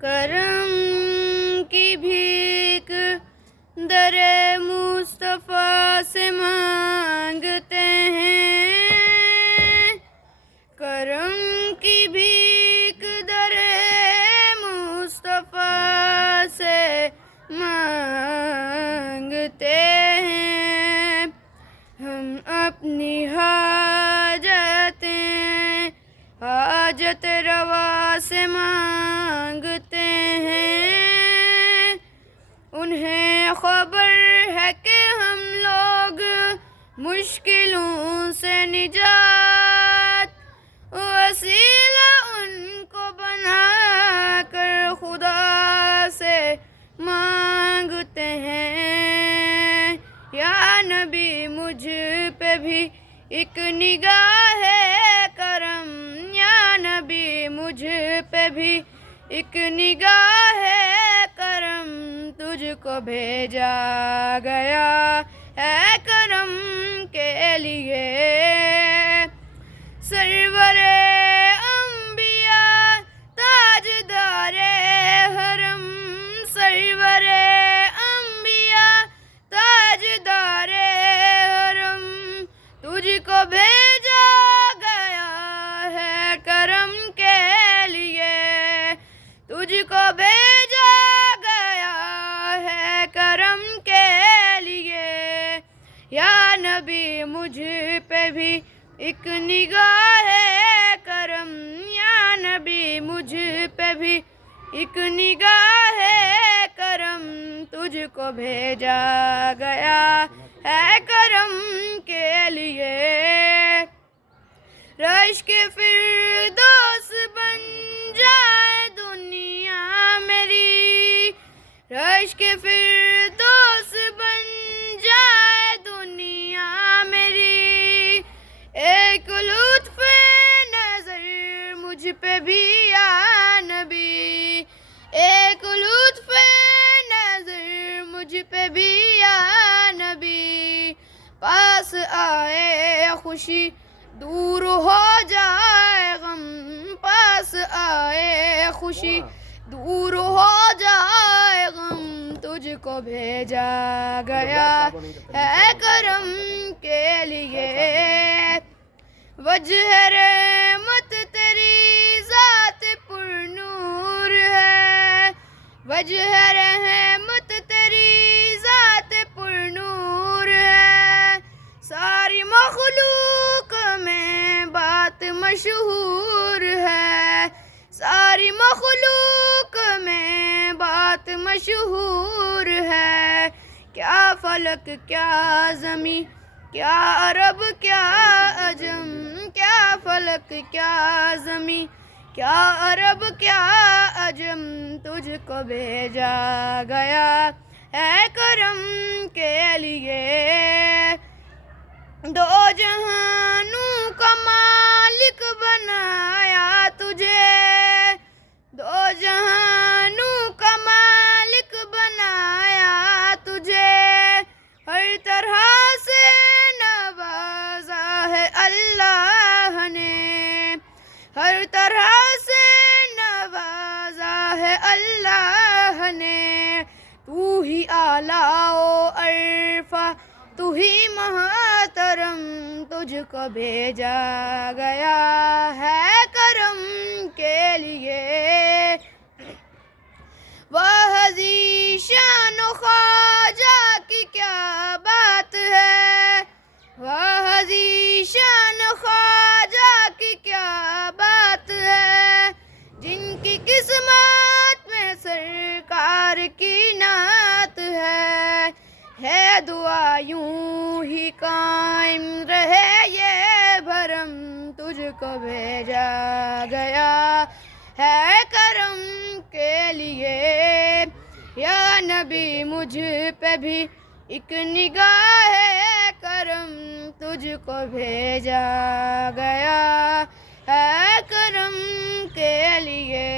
کرم کی بھیک در مصطفیٰ سے مانگتے ہیں، کرم کی بھیک در مصطفیٰ سے مانگتے ہیں، ہم اپنی حاجت روا سے مانگتے ہیں، انہیں خبر ہے کہ ہم لوگ مشکلوں سے نجات وسیلہ ان کو بنا کر خدا سے مانگتے ہیں۔ یا نبی مجھ پہ بھی ایک نگاہ کرم، یا نبی مجھ پہ بھی ایک نگاہ کرم، تجھ کو بھیجا گیا ہے کرم کے لیے۔ سرور انبیاء تاجدار حرم، سرور انبیاء تاجدار حرم، تجھ کو بھیجا گیا ہے کرم کے لیے، تجھ کو بھیجا گیا ہے کرم کے لیے۔ یا نبی مجھ پہ بھی ایک نگاہ کرم، یا نبی مجھ پہ بھی ایک نگاہ کرم، تجھ کو بھیجا گیا ہے کرم کے لیے۔ رشک فردوس بن جائے دنیا میری، رشک فردوس بن جائے دنیا میری، ایک لطف نظر مجھ پہ بھی یا نبی، ایک لطف نظر مجھ پہ بھی یا نبی، پاس آئے خوشی دور ہو جائے غم، پاس آئے خوشی دور ہو جائے غم، تجھ کو بھیجا گیا ہے کرم کے لیے۔ وجہ رحمت تیری ذات پر نور ہے، وجہ رحمت تیری ذات پر نور ہے، ساری مخلوق میں بات مشہور ہے، ساری مخلوق میں بات مشہور ہے، کیا فلک کیا زمین کیا عرب کیا عجم، کیا فلک کیا زمین کیا عرب کیا عجم، تجھ کو بھیجا گیا ہے کرم کے لیے۔ دو جہانوں کا مالک بنایا تجھے، دو جہانوں کا مالک بنایا تجھے، ہر طرح سے نوازا ہے اللہ نے، ہر طرح سے نوازا ہے اللہ نے، تو ہی اعلیٰ و عرفہ تو ہی محترم، تجھ کو بھیجا گیا ہے کرم کے لیے۔ واہ ذیشان خواجہ کی کیا بات ہے، واہ ذیشان خواجہ کی کیا بات ہے، جن کی قسمت میں سرکار کی نعت ہے دعا یوں ہی قائم رہے یہ بھرم، تجھ کو بھیجا گیا ہے کرم کے لیے۔ یا نبی مجھ پہ بھی ایک نگاہ کرم، تجھ کو بھیجا گیا ہے کرم کے لیے۔